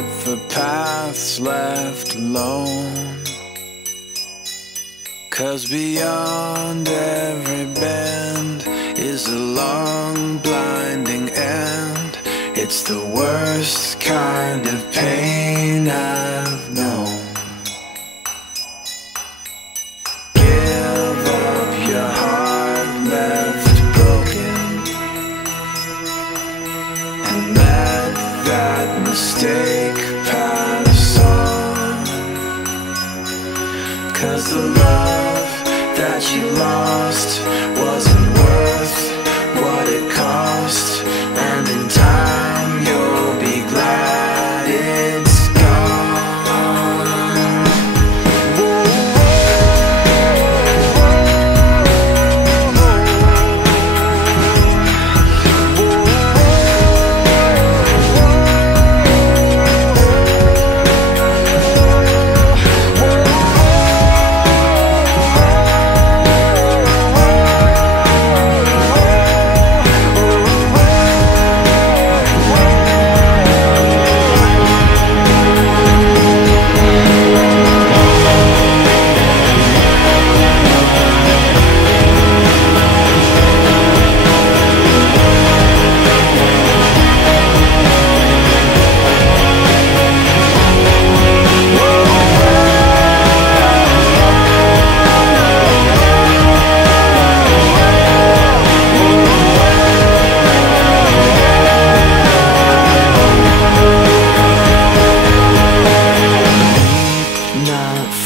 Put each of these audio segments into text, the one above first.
not for paths left alone. 'Cause beyond every bend is a long blinding end. It's the worst kind of pain I've known. Give up your heart left broken, and let that mistake pass on. 'Cause the love that you lost wasn't worth what it cost, and in time you'll be glad it's gone.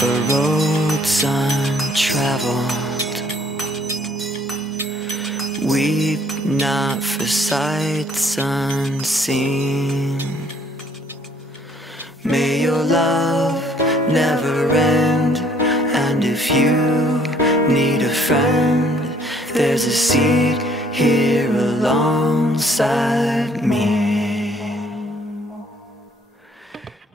For roads untraveled, weep not for sights unseen. May your love never end, and if you need a friend, there's a seat here alongside me.